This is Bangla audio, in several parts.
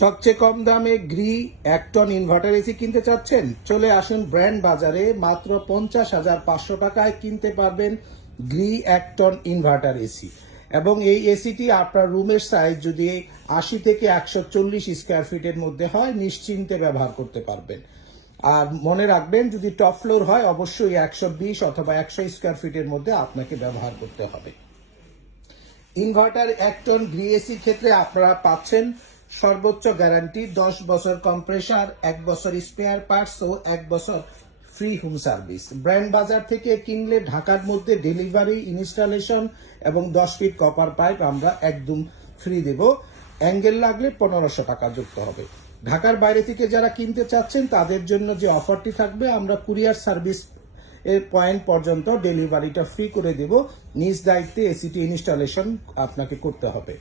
সবচেয়ে কম দামে গ্রি 1 টন ইনভার্টার এসি কিনতে চাচ্ছেন? চলে আসুন ব্র্যান্ড বাজারে। মাত্র 50,500 টাকায় কিনতে পারবেন গ্রি 1 টন ইনভার্টার এসি। এবং এই এসিটি আপনার রুমের সাইজ যদি 80 থেকে 140 স্কোয়ার ফিটের মধ্যে হয়, নিশ্চিন্তে ব্যবহার করতে পারবেন। আর মনে রাখবেন, যদি টপ ফ্লোর হয় অবশ্যই 120 অথবা 100 স্কোয়ার ফিটের মধ্যে আপনাকে ব্যবহার করতে হবে। ইনভার্টার 1 টন গ্রি এসির ক্ষেত্রে আপনারা পাচ্ছেন সর্বোচ্চ গ্যারান্টি, 10 বছর কম্প্রেসার, 1 বছর স্পেয়ার পার্টস ও 1 বছর ফ্রি হোম সার্ভিস। ব্র্যান্ড বাজার থেকে কিনলে ঢাকার মধ্যে ডেলিভারি, ইনস্টলেশন এবং 10 ফিট কপার পাইপ আমরা একদম ফ্রি দেব। অ্যাঙ্গেল লাগলে 1500 টাকা যুক্ত হবে। ঢাকার বাইরে থেকে যারা কিনতে চাচ্ছেন তাদের জন্য যে অফারটি থাকবে, আমরা কুরিয়ার সার্ভিস এর পয়েন্ট পর্যন্ত ডেলিভারিটা ফ্রি করে দেব। নিজ দায়িত্বে এসিটি ইনস্টলেশন আপনাকে করতে হবে।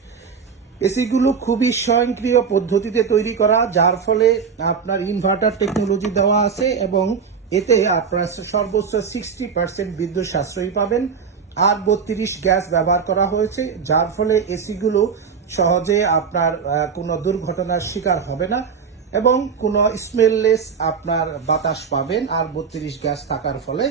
এসিগুলো খুবই স্বয়ংক্রিয় পদ্ধতিতে তৈরি করা, যার ফলে আপনার ইনভার্টার টেকনোলজি দেওয়া আছে এবং এতে আপনার সর্বোচ্চ 60% বিদ্যুৎ সাশ্রয়ী পাবেন। আর 32 গ্যাস ব্যবহার করা হয়েছে, যার ফলে এসিগুলো সহজে আপনার কোনো দুর্ঘটনার শিকার হবে না এবং কোনো স্মেললেস আপনার বাতাস পাবেন আর 32 গ্যাস থাকার ফলে।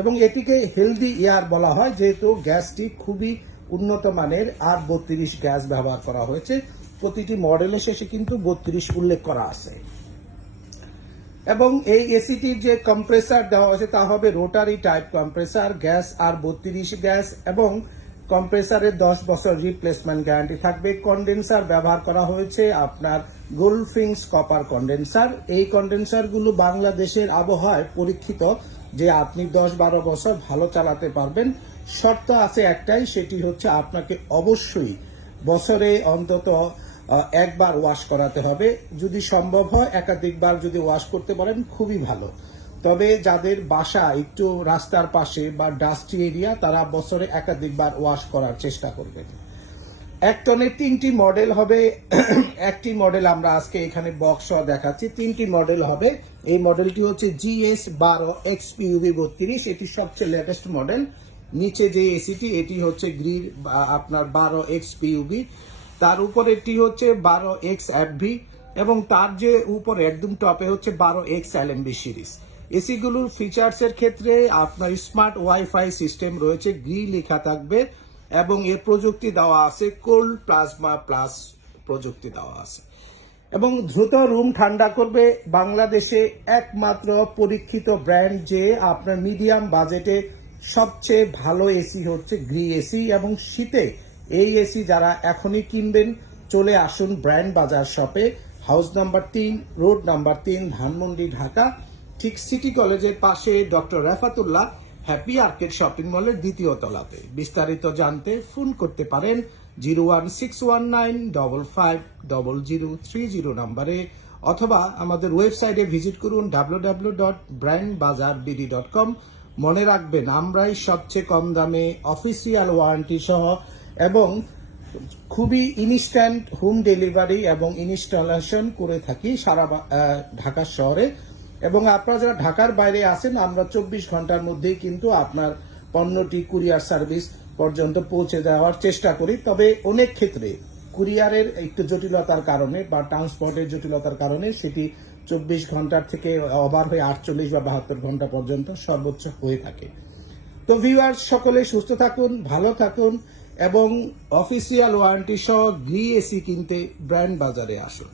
এবং এটিকে হেলদি এয়ার বলা হয়, যেহেতু গ্যাসটি খুবই উন্নত মানের আর 32 গ্যাস ব্যবহার করা হয়েছে। প্রতিটি মডেলের শেষে কিন্তু 32 উল্লেখ করা আছে। এবং এই এসিটির যে কম্প্রেসার দেওয়া হয়েছে তা হবে রোটারি টাইপ কম্প্রেসার, গ্যাস আর 32 গ্যাস, এবং কম্প্রেসারের 10 বছর রিপ্লেসমেন্ট গ্যারান্টি থাকবে। কন্ডেন্সার ব্যবহার করা হয়েছে আপনার গোল্ডফিংস কপার কন্ডেন্সার। এই কন্ডেন্সারগুলো বাংলাদেশের আবহাওয়ায় পরীক্ষিত যে আপনি 10-12 বছর ভালো চালাতে পারবেন। শর্ত আছে একটাই, সেটি হচ্ছে আপনাকে অবশ্যই বছরে অন্তত একবার ওয়াশ করাতে হবে। যদি সম্ভব হয় একাধিকবার যদি ওয়াশ করতে পারেন খুবই ভালো। তবে যাদের বাসা একটু রাস্তার পাশে বা ডাস্টি এরিয়া, তারা বছরে একাধিকবার ওয়াশ করার চেষ্টা করবেন। 1 টনের 3টি মডেল হবে। একটি মডেল আমরা আজকে এখানে বক্স দেখাচ্ছি, 3টি মডেল হবে। এই মডেলটি হচ্ছে GS12 XPUV 32, এটি সবচেয়ে লেটেস্ট মডেল। নিচে যে এসিটি এটি হচ্ছে গ্রির আপনার 12 XPUV, তার উপর এটি হচ্ছে 12 XFV এবং তার যে উপরে একদম টপে হচ্ছে 12 XLMB সিরিজ। এসিগুলোর ফিচার্সের ক্ষেত্রে আপনার স্মার্ট ওয়াইফাই সিস্টেম রয়েছে, গ্রি লেখা থাকবে এবং এর প্রযুক্তি দেওয়া আছে কোল্ড প্লাজমা প্লাস প্রযুক্তি দেওয়া আছে এবং দ্রুত রুম ঠান্ডা করবে। বাংলাদেশে একমাত্র পরীক্ষিত ব্র্যান্ড যে আপনার মিডিয়াম বাজেটে সবচেয়ে ভালো এসি হচ্ছে গ্রি এসি। এবং শীতে এই এসি যারা এখনই কিনবেন, চলে আসুন ব্র্যান্ড বাজার শপে, house number 3, road number 3, Dhanmondi, Dhaka. ঠিক সিটি কলেজের পাশে doctor Rafatullah happy arcade shopping মলের 2য় তলাতে। বিস্তারিত জানতে ফোন করতে পারেন 01619550030 নাম্বারে, অথবা আমাদের ওয়েবসাইটে ভিজিট করুন www.brandbazarbd.com। মনে রাখবেন, আমরাই সবচেয়ে কম দামে অফিসিয়াল ওয়ারেন্টি সহ এবং খুবই ইনস্ট্যান্ট হোম ডেলিভারি এবং ইনস্টলেশন করে থাকি সারা ঢাকা শহরে। এবং আপনারা যারা ঢাকার বাইরে আছেন, আমরা 24 ঘন্টার মধ্যেই কিন্তু আপনার পণ্যটি কুরিয়ার সার্ভিস পর্যন্ত পৌঁছে দেওয়ার চেষ্টা করি। তবে অনেক ক্ষেত্রে কুরিয়ারের একটু জটিলতার কারণে বা ট্রান্সপোর্টের জটিলতার কারণে সেটি 24 ঘন্টার থেকে ওভার হয়ে 48 বা 72 ঘন্টা পর্যন্ত সর্বোচ্চ হয়ে থাকে। তো ভিউয়ার্স, সকলে সুস্থ থাকুন, ভালো থাকুন এবং অফিসিয়াল ওয়ারেন্টি সহ গ্রি এসি কিনতে ব্র্যান্ড বাজারে আসুন।